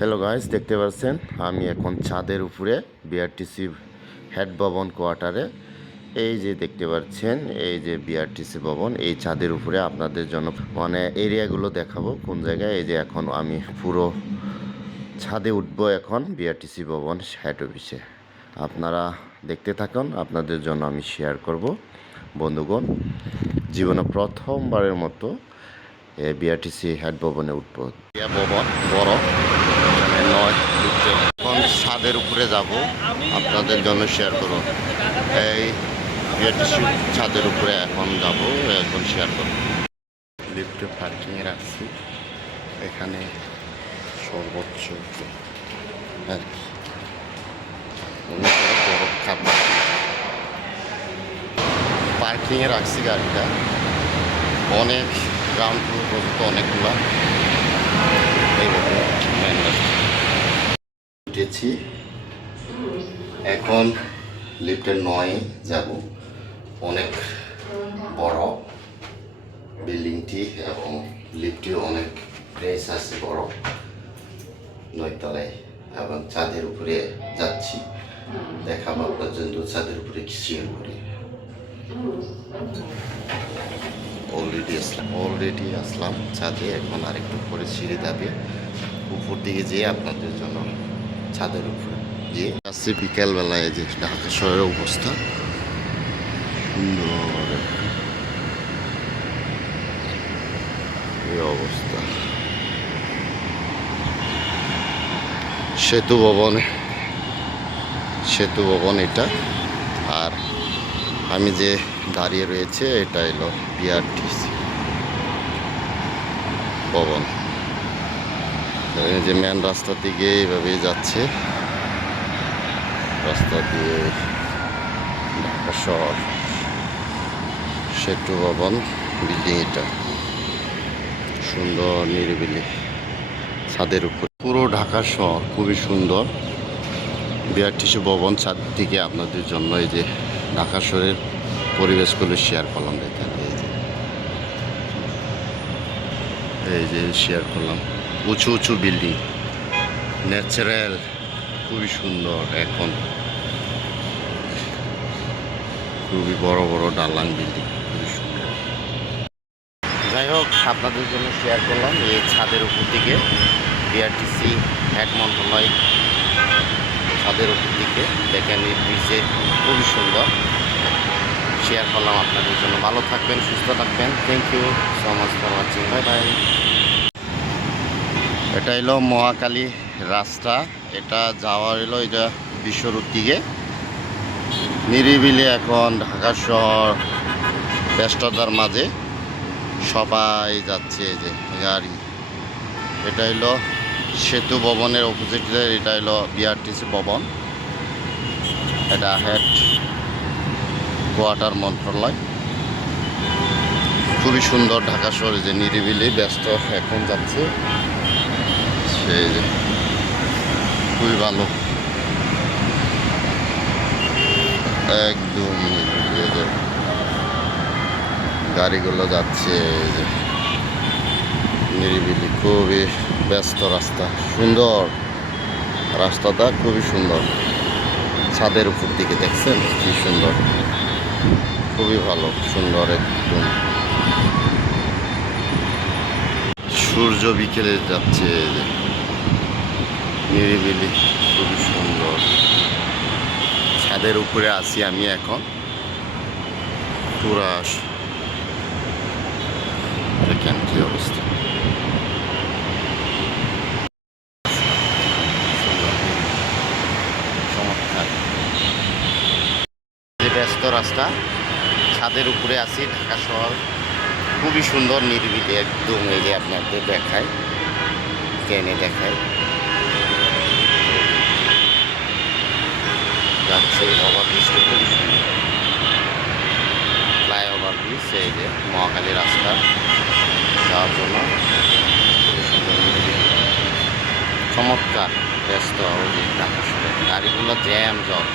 Hello guys, দেখতে পাচ্ছেন আমি এখন ছাদের উপরে বিআরটিসি হেড ভবন কোয়ার্টারে। এই যে দেখতে পাচ্ছেন, এই যে বিআরটিসি ভবন, এই ছাদের উপরে আপনাদের জন্য মানে এরিয়াগুলো দেখাবো কোন জায়গায়। এই যে এখন আমি পুরো ছাদে উঠবো এখন বিআরটিসি ভবন হেড অফিসে। আপনারা দেখতে থাকুন, আপনাদের জন্য আমি শেয়ার করব। বন্ধুগণ, জীবনে প্রথমবারের মতো বিআরটিসি হেড ভবনে উঠবো। ভবন বড় নয়, এখন ছাদের উপরে যাব, আপনাদের জন্য শেয়ার করব। এই বিআরটিসি ছাদের উপরে এখন যাব, এখন শেয়ার করব। লিফটে পার্কিংয়ে রাখছি, এখানে সর্বোচ্চ আর কি বড় খাবার পার্কিংয়ে রাখছি গাড়িটা। অনেক গ্রাউন্ড ফ্লোর পর্যন্ত অনেকগুলা উঠেছি। এখন লিফটের 9-এ যাব। অনেক বড় বিল্ডিংটি এবং লিফটটি অনেক প্লেস আছে বড়, 9 তলায় এবং ছাদের উপরে যাচ্ছি। দেখাবো আপনার জন্য ছাদের উপরে কি শেয়ার করি। অলরেডি আসলাম ছাদে, এখন আরেকটু পরে সিঁড়ি যাবে উপর দিকে যেয়ে আপনাদের জন্য ছাদের উপরে গিয়ে আসছে। বিকালবেলায় যে ঢাকা শহরের অবস্থা সুন্দর, এই অবস্থা। সেতু ভবন এটা। আর আমি যে দাঁড়িয়ে রয়েছে এটা হলো বিআরটিসি ভবন। যে মেন রাস্তার দিকে এইভাবে যাচ্ছে, রাস্তা দিয়ে ঢাকা শহর সেতু ভবন বিল্ডিং। এটা সুন্দর নিরিবিলি ছাদের উপর, পুরো ঢাকা শহর খুবই সুন্দর। বিআরটিসি ভবন ছাদ থেকে আপনাদের জন্য এই যে ঢাকা শহরের পরিবেশগুলো শেয়ার করলাম। দেখেন এই যে শেয়ার করলাম, উঁচু উঁচু বিল্ডিং, ন্যাচারাল, খুবই সুন্দর। এখন খুবই বড় বড় দালান বিল্ডিং, খুবই সুন্দর। যাই হোক, আপনাদের জন্য শেয়ার করলাম এই ছাদের উপর দিকে বিআরটিসি হেড মন্ত্রণালয় ছাদের উপর দিকে দেখেন, এই ব্রিজে খুবই সুন্দর। শেয়ার করলাম আপনাদের জন্য। ভালো থাকবেন, সুস্থ থাকবেন। Thank you so much for watching. Bye bye. এটা হলো মহাকালী রাস্তা, এটা যাওয়ার হলো এটা বিশ্বরূপ দিকে। নিরিবিলি এখন ঢাকা শহর ব্যস্ততার মাঝে সবাই যাচ্ছে, এই যে গাড়ি। এটা হলো সেতু ভবনের অপোজিটে, এটা হলো বিআরটিসি ভবন, এটা হেড কোয়ার্টার মন্ত্রণালয়। খুবই সুন্দর ঢাকা শহরে যে নিরিবিলি ব্যস্ত এখন যাচ্ছে, সেই যে খুবই ভালো একদম গাড়িগুলো যাচ্ছে, এই যে নিরিবিলি, খুবই ব্যস্ত রাস্তা। সুন্দর রাস্তাটা, খুবই সুন্দর। ছাদের উপর দিকে দেখছেন কি সুন্দর, খুবই ভালো, সুন্দর একদম। সূর্য বিকেলে যাচ্ছে, নিরিবিলি, খুবই সুন্দর। ছাদের উপরে আছি আমি এখন, পুরা দেখেন কি অবস্থা। ব্যস্ত রাস্তা, ছাদের উপরে আছি ঢাকা শহর, খুবই সুন্দর নিরিবিলি একদম। এই যে আপনাদের দেখায়, ট্রেনে দেখায় যাচ্ছে ওভারব্রিজটা, খুবই সুন্দর ফ্লাইওভার ব্রিজ। এই যে মহাকালী রাস্তা যাওয়ার জন্য খুবই সুন্দর নিরিবিলি, চমৎকার। ব্যস্ত ঢাকা শহরে গাড়িগুলো জ্যাম জট।